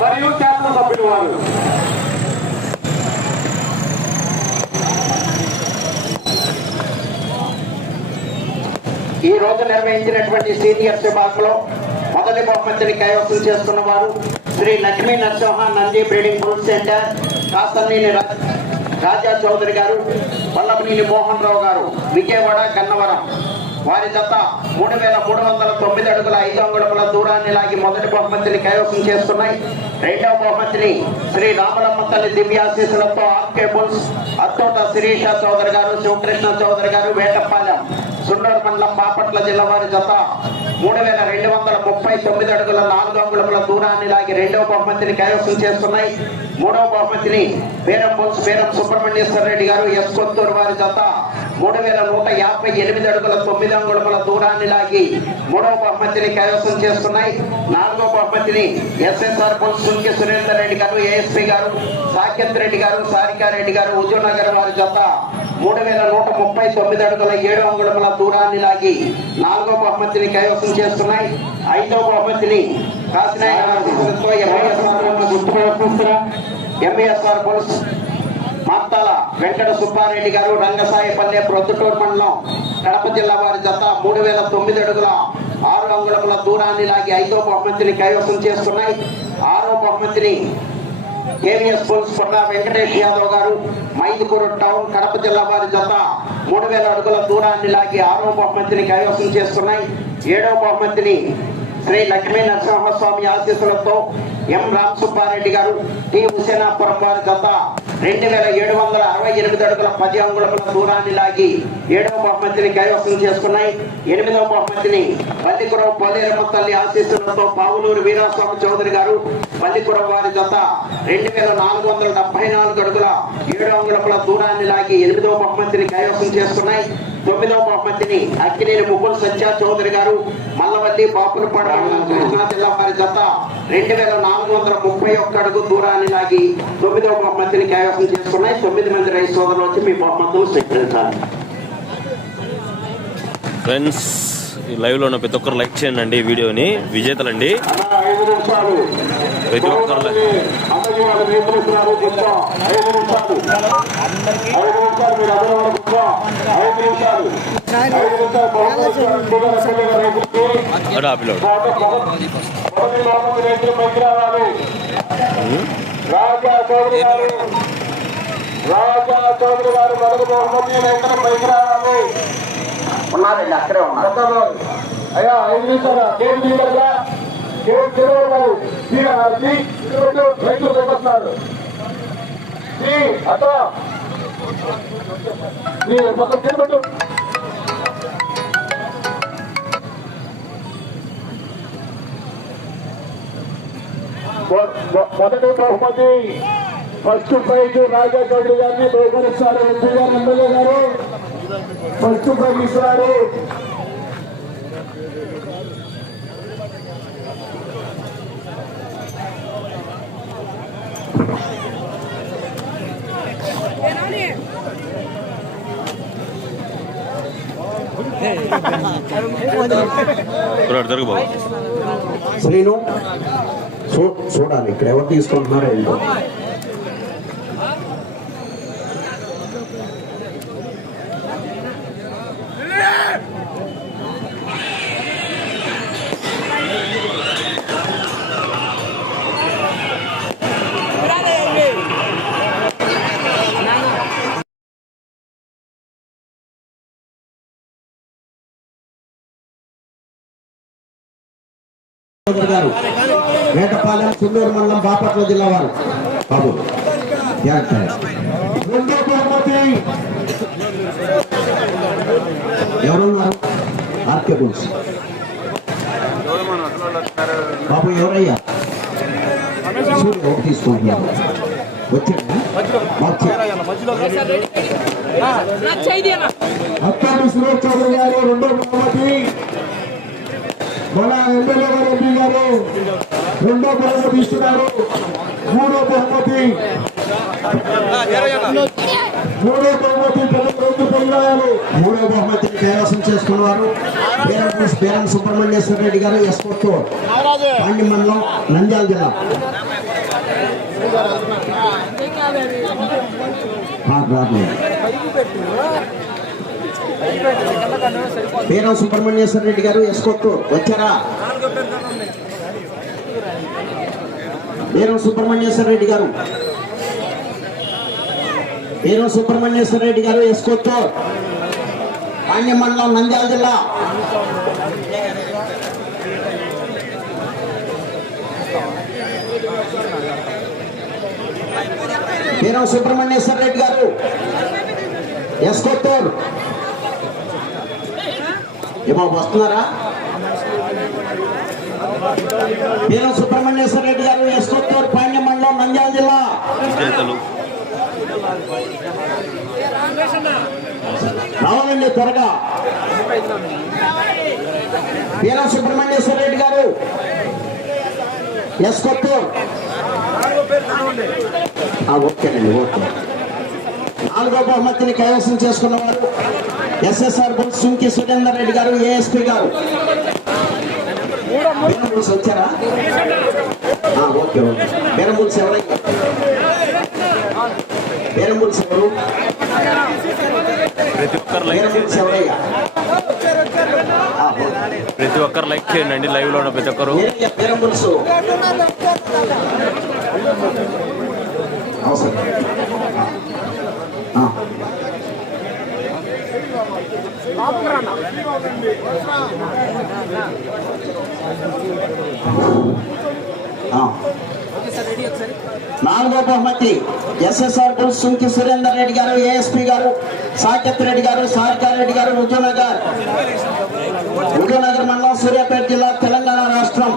మరియు శాసనసభ్యులు వారు ఈ రోజు నిర్వహించినటువంటి సీనియర్ విభాగంలో మొదటి బహుమతిని కైవసం చేస్తున్న వారు Shri Lakshmi Narasimha Nandi breeding food centre కాసన్నీని రా- రాజా చౌదరి గారు వల్లభనేని మోహన్ రావు గారు విజయవాడ గన్నవరం. వారి జత మూడు వేల మూడు వందల తొమ్మిది అడుగుల ఐదు అంగుళముల దూరాన్ని లాగి మొదటి బహుమతిని కైవసం చేసుకున్నాయి రెండవ బహుమతిని శ్రీ రామలమ్మ తల్లి దివ్యాశీసులతో ఆర్కే బుల్స్ అత్తోట శిరీష చౌదరి గారు శివకృష్ణ చౌదరి గారు వేటపాలెం సుండూరు మండలం బాపట్ల జిల్లా వారి జత మూడు వేల రెండు వందల ముప్పై తొమ్మిది అడుగుల నాలుగు అంగుళముల దూరాన్ని లాగి రెండవ బహుమతిని కైవసం చేస్తున్నాయి. మూడవ బహుమతిని పేరం బుల్స్ పేరం సుబ్రహ్మణ్యేశ్వర రెడ్డి గారు ఎస్ కొత్తూరు వారి జత మూడు వేల నూట యాభై ఎనిమిది అడుగుల తొమ్మిది అంగుళముల దూరాన్ని లాగి మూడవ బహుమతిని కైవసం చేస్తున్నాయి. నాలుగో బహుమతిని SSR bulls Sunki Surender Reddy garu ASP garu Saketh Reddy గారు సారికారెడ్డి గారు హుజూర్నగర్ వారి జత మూడు వేల నూట ముప్పై తొమ్మిది అడుగుల ఏడు అంగుళముల దూరాన్ని లాగి నాలుగో బహుమతిని కైవసం చేస్తున్నాయి. ఐదో బహుమతిని కాశీనాయకులతో ఎంఏఎస్ఆర్ పోలీస్ మార్తాల వెంకట సుబ్బారెడ్డి గారు రంగసాయపల్లె ప్రొద్దుటూరు మండలం కడప జిల్లా వారి జత మూడు వేల తొమ్మిది అడుగుల ఆరు అంగుళముల దూరాన్ని లాగి ఐదో బహుమతిని కైవసం చేసుకున్నాయి. ఆరో బహుమతిని కేవీఎస్ పోలీస్ కొండ వెంకటేష్ యాదవ్ గారు మైదుకూరు టౌన్ కడప జిల్లా వారి జత మూడు వేల అడుగుల దూరాన్ని లాగి ఆరో బహుమతిని కైవసం చేసుకున్నాయి. ఏడవ బహుమతిని శ్రీ లక్ష్మీ నరసింహస్వామి ఆశీస్సులతో ఎం రామ్ సుబ్బారెడ్డి గారు టి హుసేనాపురం వారి జత రెండు వేల ఏడు వందల అరవై ఎనిమిది అడుగుల పది అంగుళముల దూరాన్ని లాగి ఏడవ బహుమతిని కైవసం చేసుకున్నాయి. ఎనిమిదవ బహుమతిని పల్లికురం పోలేరమ్మ తల్లి ఆశీస్సులతో పావులూరు వీరాస్వామి చౌదరి గారు పల్లికురం వారి జత రెండు వేల నాలుగు వందల డెబ్బై నాలుగు అడుగుల ఏడు అంగుళముల దూరాన్ని లాగి ఎనిమిదవ బహుమతిని కైవసం చేసుకున్నాయి. తొమ్మిదవ బహుమతిని అక్కినేని ముగ్గురు సత్యా చౌదరి గారు మల్లవల్లి బాపులపాడు కృష్ణా జిల్లా వారి జత రెండు వేల నాలుగు వందల ముప్పై ఒక్క అడుగు దూరాన్ని లాగి తొమ్మిదవ బహుమతిని కైవసం చేసుకున్నాయి. తొమ్మిది మంది రైతు సోదరులు వచ్చి మీ బహుమతులు స్వీకరించాలి. ఫ్రెండ్స్ ఈ లైవ్లో ఉన్న ప్రతి ఒక్కరు లైక్ చేయండి వీడియోని. విజేతలండి. ప్రతి ఒక్కరు అందరికీ వాళ్ళు నియమిస్తున్నారు కొంచెం ఐదు నిమిషాలు. ఐదు నిమిషాలు మీరు అందరూ కొంచెం ఐదు నిమిషాలు. నిమిషాలు రైతులు పైకి రావాలి రాజా చౌదరి గారు రాజా చౌదరి గారు మొదటి బహుమతి రైతులు పైకి రావాలి. ఉన్నారండి అక్కడే ఉన్నారు అయ్యా ఐదు నిమిషాలు. గేమ్ లీడర్గా గారు రైతులు పంపిస్తున్నారు మొత్తం తినబెట్టు మొదటి బహుమతి ఫస్ట్ ప్రైజ్ రాజా చౌదరి గారిని బహుమతిస్తారు ఎంపీ గారు ఎమ్మెల్యే గారు ఫస్ట్ ప్రైజ్ ఇస్తున్నారు శ్రీను చూ- చూడాలి ఇక్కడ ఎవరు తీసుకుంటున్నారో ఏంటో. గారు. వేటపాలెం సున్నూరు మండలం బాపట్ల జిల్లా వారు. బాబు ఎవరున్నారు ఆర్కే బుల్స్. బాబు ఎవరయ్యా? తీసుకుంటున్నారు వచ్చాడు? సురేష్ చౌదరి గారు రెండో బహుమతి మన ఎమ్మెల్యే గారు ఎంపీ గారు రెండో మూడో బహుమతి. మూడో బహుమతి రైతు మూడో బహుమతి కైవసం చేసుకున్నారు పేరం సుబ్రహ్మణ్యేశ్వర రెడ్డి గారు ఎస్కోతో పాండ్య మండలం నంద్యాల జిల్లా. పేరం సుబ్రహ్మణ్యేశ్వర రెడ్డి గారు ఎస్కోతో వచ్చారా? వీరం సుబ్రహ్మణ్యేశ్వర రెడ్డి గారు. వీరం సుబ్రహ్మణ్యేశ్వర రెడ్డి గారు ఎస్కోతో పాండ్య మండలం నంద్యాల జిల్లా. వీరం సుబ్రహ్మణ్యేశ్వర రెడ్డి గారు ఎస్కొత్తూరు ఏమో వస్తున్నారా? వీరం సుబ్రహ్మణ్యేశ్వర రెడ్డి గారు ఎస్కోత్తూర్ పాండ్య మండలం నంద్యాల జిల్లా. రావాలండి త్వరగా. పేరం సుబ్రహ్మణ్యేశ్వర రెడ్డి గారు ఎస్ కొత్తూర్ ఓకేనండి ఓకే. నాలుగో బహుమతిని కైవసం చేసుకున్నవారు ఎస్ఎస్ఆర్ బుల్ సుంకి సురేందర్ రెడ్డి గారు ఏఎస్పీ గారు. బీరబుల్స్ వచ్చారా? Okay okay. బీరబుల్స్ ఎవరైనా బీరబుల్స్ ఎవరు ప్రతి ఒక్కరు లైక్. ప్రతి ఒక్కరు లైక్ చేయండి లైవ్లో ఉన్న ప్రతి ఒక్కరు. అవసరం. నాలుగో బహుమతి ఎస్ఎస్ఆర్ బుల్ సుంకి సురేందర్ రెడ్డి గారు ఏఎస్పీ గారు సాకేత్ రెడ్డి గారు సారికా రెడ్డి గారు హుజూర్నగర్ విజయనగర్ మండలం సూర్యాపేట జిల్లా తెలంగాణ రాష్ట్రం.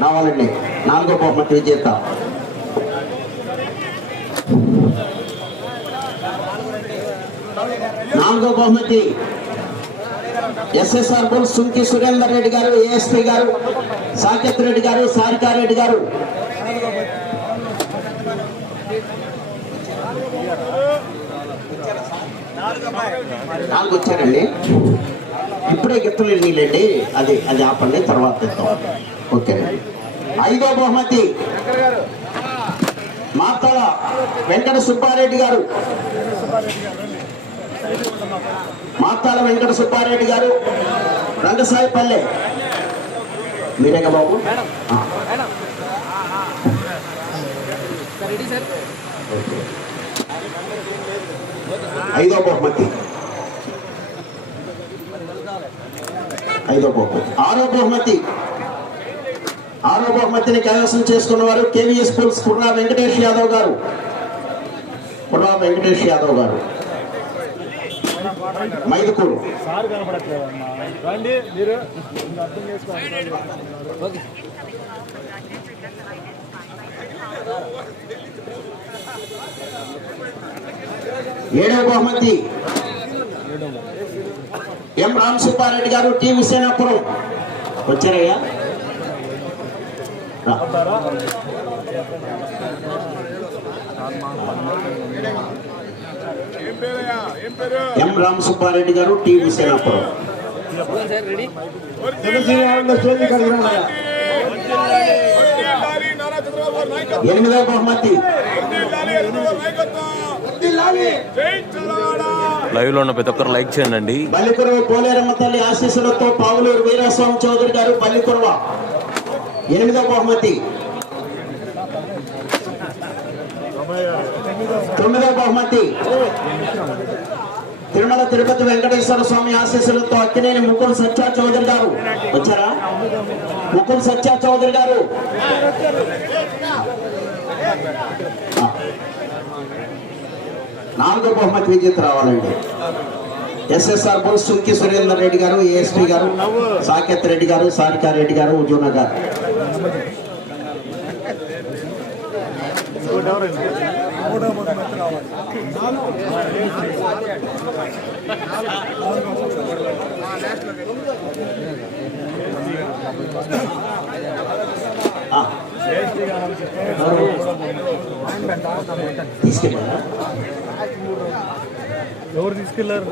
నావాలండి నాలుగో బహుమతి విజేత. నాలుగో బహుమతి. ఎస్ఎస్ఆర్ బుల్ సుంకి సురేందర్ రెడ్డి గారు ఏఎస్పీ గారు సాకేత్ రెడ్డి గారు సారికా రెడ్డి గారు. నాలుగు వచ్చారండి. ఇప్పుడే గిఫ్ట్లు నీళ్ళండి అది అది ఆపండి తర్వాత ఇద్దాం. ఓకేనండి ఐదో బహుమతి. మాతల వెంకట సుబ్బారెడ్డి గారు. మాతాల వెంకట సుబ్బారెడ్డి గారు రంగసాయిపల్లె మీరేగా బాబు. ఐదో బహుమతి ఐదో బహుమతి ఆరో బహుమతి ఆరో బహుమతిని కైవసం చేసుకున్న వారు కేవీఎస్ స్కూల్స్ కుర్రా వెంకటేష్ యాదవ్ గారు. కుర్రా వెంకటేష్ యాదవ్ గారు. మైదుకూరు. సార్ రండి మీరు అర్థం చేసుకోండి ఏడవ బహుమతి. ఎం. రామ్ సుబ్బారెడ్డి గారు టి విసేనాపురం. వచ్చారయ్యా? రా. ఎం రామ్ సుబ్బారెడ్డి గారు టి విసేనాపురం ఎనిమిదవ బహుమతి. లైవ్లో ఉన్న ప్రతి ఒక్కరు లైక్ చేయండి. బల్లికురవ పోలేరమ్మ తల్లి ఆశీస్సులతో పావులూరు వీరస్వామి చౌదరి గారు బల్లికురవ ఎనిమిదవ బహుమతి. తొమ్మిదవ బహుమతి. తిరుమల తిరుపతి వెంకటేశ్వర స్వామి ఆశీస్సులతో అక్కినేని ముకుల్ సత్యా చౌదరి గారు. వచ్చారా? ముకుల్ సత్యా చౌదరి గారు. నాలుగో బహుమతి విజేత రావాలండి. ఎస్ఎస్ఆర్ బోల్ సుంకి సురేందర్ రెడ్డి గారు ఏఎస్పీ గారు సాకేత్ రెడ్డి గారు సారికారెడ్డి గారు ఉజున మూడో బహుమతి రావాలి. తీసుకెళ్ళారా ఎవరు తీసుకెళ్ళారు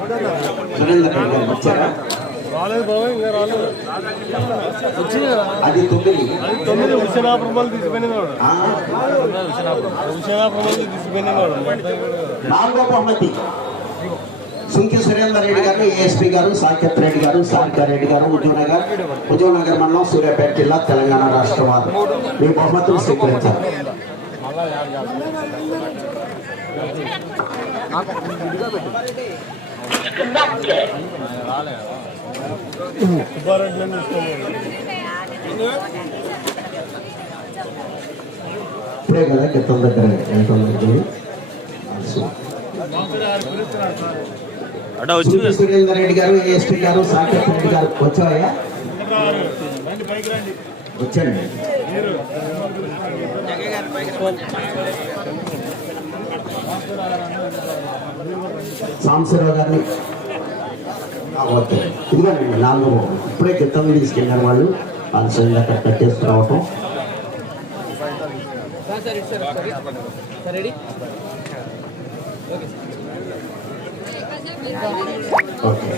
సురేందర్ రెడ్డి గారు వచ్చారా రాలేదు బాబు ఇంకా రాలేదు వచ్చింది కదా అది తొమ్మిది అది తొమ్మిది హుషనాపురం వాళ్ళు తీసుకుపోయినాడు ఆ, హుషనాపురం వాళ్ళు తీసుకుపోయినాడు నాలుగో బహుమతి సుంకి సురేందర్ రెడ్డి గారు ఏఎస్పీ గారు సాకేత్ రెడ్డి గారు సారికా రెడ్డి గారు ఉద్యోగనగర్ ఉద్యోగనగర్ మండలం సూర్యాపేట జిల్లా తెలంగాణ రాష్ట్ర వారు మీ బహుమతులు స్వీకరించారు సుబ్బారెడ్డి తీసుకున్నాడు ఇప్పుడే కదా క్రితం దగ్గర క్రితం దగ్గర సురేందర్ రెడ్డి గారు ఏఎస్పీ గారు సాకేత్ రెడ్డి గారు వచ్చాయా వచ్చండి సాంబశివరావు గారిని ఓకే ఇదిగోండి నాలుగు ఇప్పుడే క్రితం తీసుకెళ్ళారు వాళ్ళు వాళ్ళు సరిగ్గా అక్కడ sir ready okay.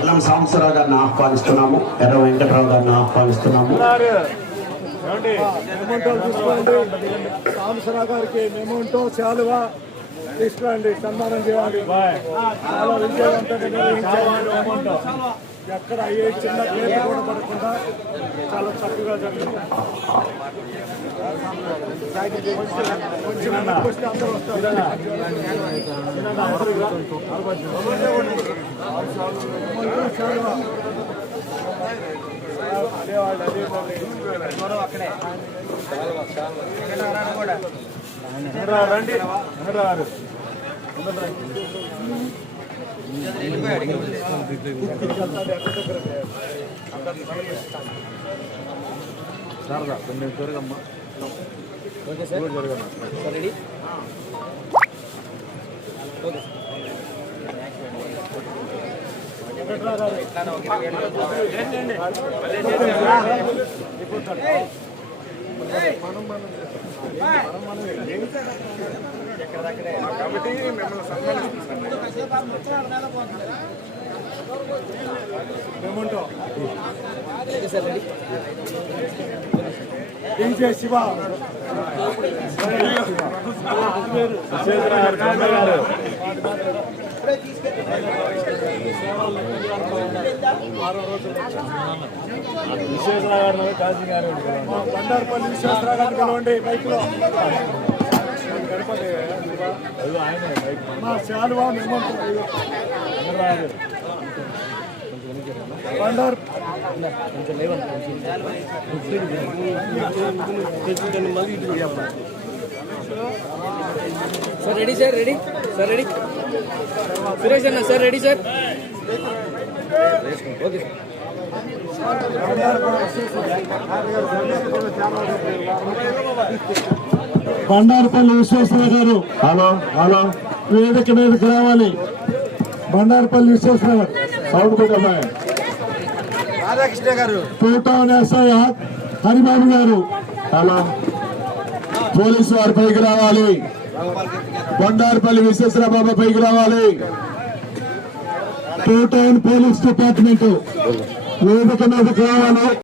Ilam Sambasivarao గారిని ఆహ్వానిస్తున్నాము ఎర్ర వెంకటరావు గారిని ఆహ్వానిస్తున్నాము. ఏమండి? మెమంటో తీసుకోండి సాంబసరా గారికి మెమంటో శాలువా తీసుకురండి సన్మానం చేయండి చాలా విజయవంతంగా ఎక్కడ అయ్యే చిన్న పేరు కూడా పడకుండా చాలా చక్కగా జరిగింది. కొంచెం వెనక్కి వస్తే అందరూ వస్తారు. మెమంటో శాలువా. అదే వాళ్ళు అదే రా, రండి రారు okay sir sir ready okay మనం మనం మనం మనం డీజే శివ విశ్వేశ్వర గారు, గారు. విశ్వేశ్వర గారు కాశీ గారు బండారుపల్లి విశ్వేశ్వర గారు పిలవండి బైక్లో మా శాలువా మేమంటారు బండారు కొంచెం లేవండి sir ready sir ready sir ready Suresh అన్న sir ready sir okay sir Bandarupalli Visweswara గారు. Hello hello. వేదిక మీదకి రావాలి. బండారుపల్లి విశ్వేశ్వర గారు. సౌండ్ పెట్టమ్మాయి రాధాకృష్ణ గారు. టూ టౌన్ ఎస్ఐ హరిబాబు గారు. హలో. పోలీసు వారి పైకి రావాలి. బండారుపల్లి విశ్వేశ్వర బాబా పైకి రావాలి. Two town police department. వేదిక మీదకి రావాలి.